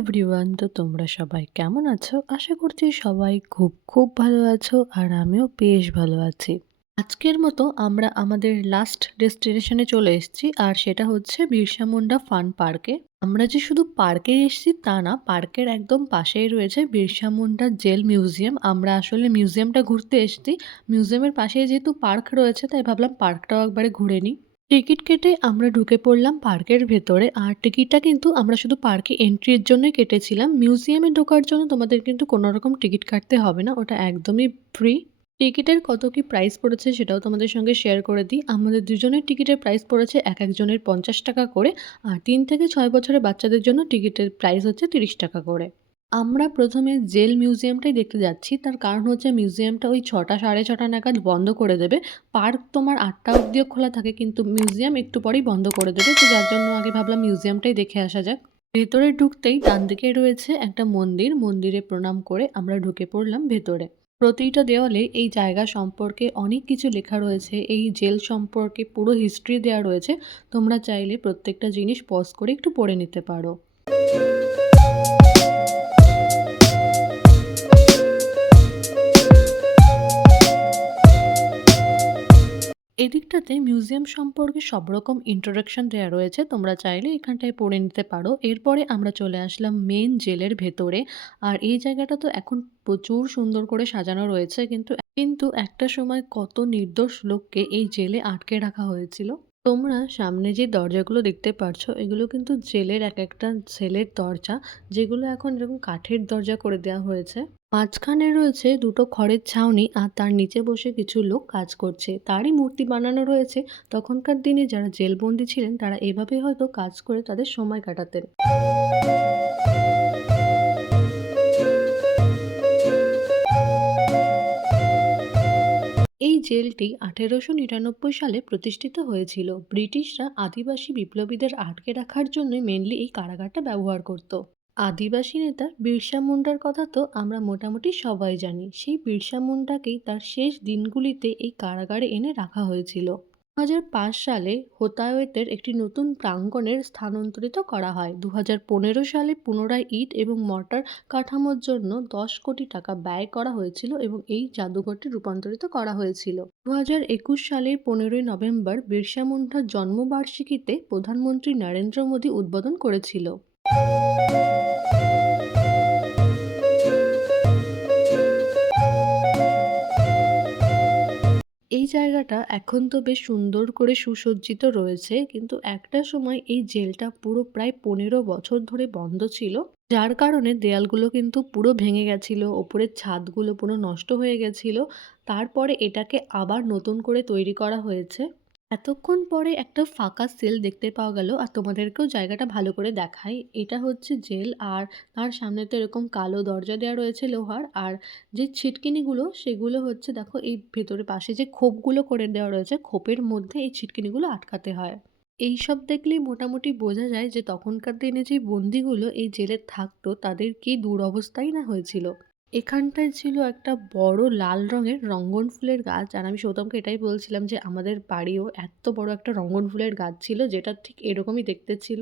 Everyone, তো তোমরা সবাই কেমন আছো? আশা করছি সবাই খুব খুব ভালো আছো আর আমিও বেশ ভালো আছি। আজকের মতো আমরা আমাদের লাস্ট ডেস্টিনেশনে চলে এসেছি আর সেটা হচ্ছে বিরসা মুন্ডা ফান পার্কে। আমরা যে শুধু পার্কে এসেছি তা না, পার্কের একদম পাশেই রয়েছে বিরসা মুন্ডা জেল মিউজিয়াম। আমরা আসলে মিউজিয়ামটা ঘুরতে এসেছি। মিউজিয়ামের পাশেই যেহেতু পার্ক রয়েছে তাই ভাবলাম পার্কটাও একবারে ঘুরে নিই। টিকিট কেটে আমরা ঢুকে পড়লাম পার্কের ভেতরে। আর টিকিটটা কিন্তু আমরা শুধু পার্কে এন্ট্রির জন্যই কেটেছিলাম। মিউজিয়ামে ঢোকার জন্য তোমাদের কিন্তু কোনো রকম টিকিট কাটতে হবে না, ওটা একদমই ফ্রি। টিকিটের কত কি প্রাইস পড়েছে সেটাও তোমাদের সঙ্গে শেয়ার করে দিই। আমাদের দুজনের টিকিটের প্রাইস পড়েছে এক একজনের 50 টাকা করে। আর 3 থেকে 6 বছরের বাচ্চাদের জন্য টিকিটের প্রাইস হচ্ছে 30 টাকা করে। আমরা প্রথমে জেল মিউজিয়ামটাই দেখতে যাচ্ছি। তার কারণ হচ্ছে মিউজিয়ামটা ওই 6টা সাড়ে 6টা নাগাদ বন্ধ করে দেবে। পার্ক তোমার 8টা অবধিও খোলা থাকে, কিন্তু মিউজিয়াম একটু পরেই বন্ধ করে দেবে। তো যার জন্য আগে ভাবলাম মিউজিয়ামটাই দেখে আসা যাক। ভেতরে ঢুকতেই ডান দিকে রয়েছে একটা মন্দির। মন্দিরে প্রণাম করে আমরা ঢুকে পড়লাম ভেতরে। প্রতিটা দেওয়ালে এই জায়গা সম্পর্কে অনেক কিছু লেখা রয়েছে। এই জেল সম্পর্কে পুরো হিস্ট্রি দেওয়া রয়েছে। তোমরা চাইলে প্রত্যেকটা জিনিস পজ করে একটু পড়ে নিতে পারো। এদিকটাতে মিউজিয়াম সম্পর্কে সব রকম ইন্ট্রোডাকশন দেওয়া রয়েছে, তোমরা চাইলে এখানটায় পড়ে নিতে পারো। এরপরে আমরা চলে আসলাম মেন জেলের ভেতরে। আর এই জায়গাটা তো এখন প্রচুর সুন্দর করে সাজানো রয়েছে, কিন্তু কিন্তু একটা সময় কত নির্দোষ লোককে এই জেলে আটকে রাখা হয়েছিল। তোমরা সামনে যে দরজাগুলো দেখতে পারছো এগুলো কিন্তু জেলের এক একটা সেলের দরজা, যেগুলো এখন এরকম কাঠের দরজা করে দেওয়া হয়েছে। মাঝখানে রয়েছে দুটো খড়ের ছাউনি আর তার নিচে বসে কিছু লোক কাজ করছে। তারই মূর্তি বানানো রয়েছে। তখনকার দিনে যারা জেলবন্দি ছিলেন তারা এভাবেই হয়তো কাজ করে তাদের সময় কাটাতেন। এই জেলটি 1899 সালে প্রতিষ্ঠিত হয়েছিল। ব্রিটিশরা আদিবাসী বিপ্লবীদের আটকে রাখার জন্য মেনলি এই কারাগারটা ব্যবহার করত। আদিবাসী নেতা বিরসা মুন্ডার কথা তো আমরা মোটামুটি সবাই জানি। সেই বিরসা মুন্ডাকেই তার শেষ দিনগুলিতে এই কারাগারে এনে রাখা হয়েছিল। 2005 সালে হোতাওয়েতের একটি নতুন প্রাঙ্গণের স্থানান্তরিত করা হয়। 2015 সালে পুনরায় ইট এবং মর্টার কাঠামোর জন্য 10 কোটি টাকা ব্যয় করা হয়েছিল এবং এই জাদুঘরটি রূপান্তরিত করা হয়েছিল। 2021 সালের 15ই নভেম্বর বিরসা মুন্ডার জন্মবার্ষিকীতে প্রধানমন্ত্রী নরেন্দ্র মোদী উদ্বোধন করেছিল। এই জায়গাটা এখন তো বেশ সুন্দর করে সুসজ্জিত রয়েছে, কিন্তু একটা সময় এই জেলটা পুরো প্রায় 15 বছর ধরে বন্ধ ছিল। যার কারণে দেয়ালগুলো কিন্তু পুরো ভেঙে গেছিল, ওপরের ছাদগুলো পুরো নষ্ট হয়ে গেছিল। তারপরে এটাকে আবার নতুন করে তৈরি করা হয়েছে। এতক্ষণ পরে একটা ফাঁকা সেল দেখতে পাওয়া গেল। আর তোমাদেরকেও জায়গাটা ভালো করে দেখাই। এটা হচ্ছে জেল, আর তার সামনে তো এরকম কালো দরজা দেওয়া রয়েছে লোহার। আর যে ছিটকিনিগুলো সেগুলো হচ্ছে, দেখো এই ভেতরে পাশে যে খোপগুলো করে দেওয়া রয়েছে, খোপের মধ্যে এই ছিটকিনিগুলো আটকাতে হয়। এইসব দেখলেই মোটামুটি বোঝা যায় যে তখনকার দিনে যে বন্দিগুলো এই জেলে থাকতো তাদের কি দুরবস্থাই না হয়েছিল। এখানটায় ছিল একটা বড় লাল রঙের রঙ্গন ফুলের গাছ। আর আমি সৌতমকে এটাই বলছিলাম যে আমাদের বাড়িও এত বড় একটা রঙ্গন ফুলের গাছ ছিল, যেটা ঠিক এরকমই দেখতে ছিল।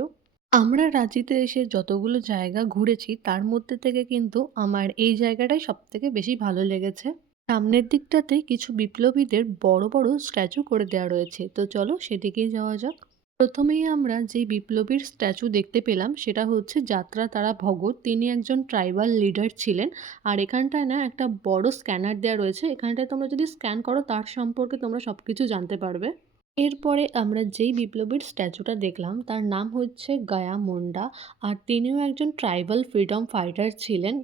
আমরা রাঁচিতে এসে যতগুলো জায়গা ঘুরেছি তার মধ্যে থেকে কিন্তু আমার এই জায়গাটাই সব থেকে বেশি ভালো লেগেছে। সামনের দিকটাতে কিছু বিপ্লবীদের বড় বড় স্ট্যাচু করে দেওয়া রয়েছে, তো চলো সেদিকেই যাওয়া যাক। প্রথমেই আমরা যে বিপ্লবীর স্ট্যাচু দেখতে পেলাম সেটা হচ্ছে যাত্রা তারা ভগত। তিনি একজন ট্রাইবাল লিডার ছিলেন। আর এখানটায় না একটা বড় স্ক্যানার দেওয়া রয়েছে, এখানটায় তোমরা যদি স্ক্যান করো তার সম্পর্কে তোমরা সব কিছু জানতে পারবে। এরপরে আমরা যেই বিপ্লবীর স্ট্যাচুটা দেখলাম তার নাম হচ্ছে গায়া মুন্ডা। আর তিনিও একজন ট্রাইবাল ফ্রিডম ফাইটার ছিলেন।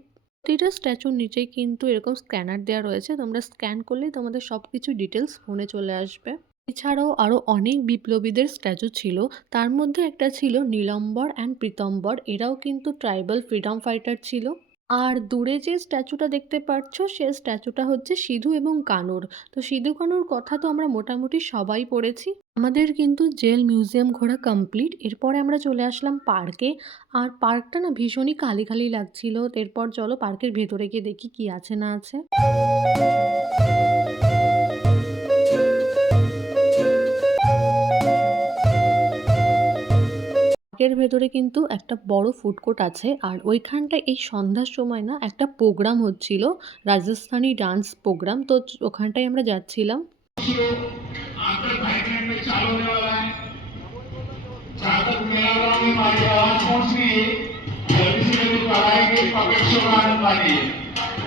প্রতিটা স্ট্যাচুর নিচেই কিন্তু এরকম স্ক্যানার দেওয়া রয়েছে, তোমরা স্ক্যান করলেই তোমাদের সব কিছু ডিটেলস ফোনে চলে আসবে। এছাড়াও আরও অনেক বিপ্লবীদের স্ট্যাচু ছিল। তার মধ্যে একটা ছিল নীলম্বর অ্যান্ড প্রীতম্বর, এরাও কিন্তু ট্রাইবাল ফ্রিডম ফাইটার ছিল। আর দূরে যে স্ট্যাচুটা দেখতে পাচ্ছ সে স্ট্যাচুটা হচ্ছে সিধু এবং কানুর। তো সিধু কানুর কথা তো আমরা মোটামুটি সবাই পড়েছি। আমাদের কিন্তু জেল মিউজিয়াম ঘোরা কমপ্লিট। এরপরে আমরা চলে আসলাম পার্কে। আর পার্কটা না ভীষণই খালি খালি লাগছিল। এরপর চলো পার্কের ভেতরে গিয়ে দেখি কি আছে না আছে। পার্কের পার্কের ভেতরে কিন্তু একটা বড় ফুড কোর্ট আছে। আর ওইখানটায় এই সন্ধ্যার সময় না একটা প্রোগ্রাম হচ্ছিল, রাজস্থানি ডান্স প্রোগ্রাম। তো ওখানটায় আমরা যাচ্ছিলাম। आपका 5 मिनट में चालू होने वाला है। जहाँ तक मेरा गाँव में हमारी आवाज पहुँच रही है, जल्दी से जल्दी पढ़ाई के पब्लिक शो का आनंद मानिए।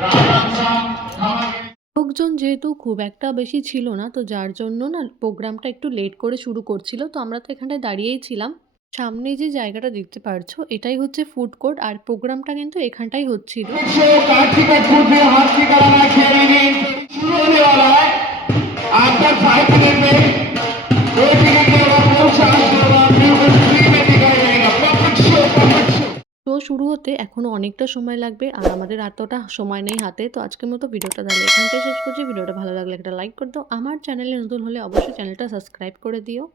राम राम साहब हमारे লোকজন যেহেতু খুব একটা বেশি ছিল না, তো যার জন্য না প্রোগ্রামটা একটু লেট করে শুরু করছিল। তো আমরা তো এখানটায় দাঁড়িয়েই ছিলাম। সামনে যে জায়গাটা দেখতে পারছো এটাই হচ্ছে ফুড কোর্ট, আর প্রোগ্রামটা কিন্তু এখানটাই হচ্ছিল। पब्लिक शो काठी का फूट में हाथ की कराना खेलेंगे शुरू होने वाला है। आपका 5 मिनट में 2 टिकट के बाद 2 चार्ज होगा, बिल्कुल फ्री में दिखाया जाएगा। Public show public show. Show শুরু হতে এখনো অনেকটা সময় লাগবে, আর আমাদের এতটা সময় নেই হাতে। তো আজকের মতো ভিডিওটা তাহলে এখানটাই শেষ করছি। ভিডিওটা ভালো লাগলে একটা লাইক করে দাও। আমার চ্যানেলে নতুন হলে অবশ্যই চ্যানেলটা সাবস্ক্রাইব করে দিও।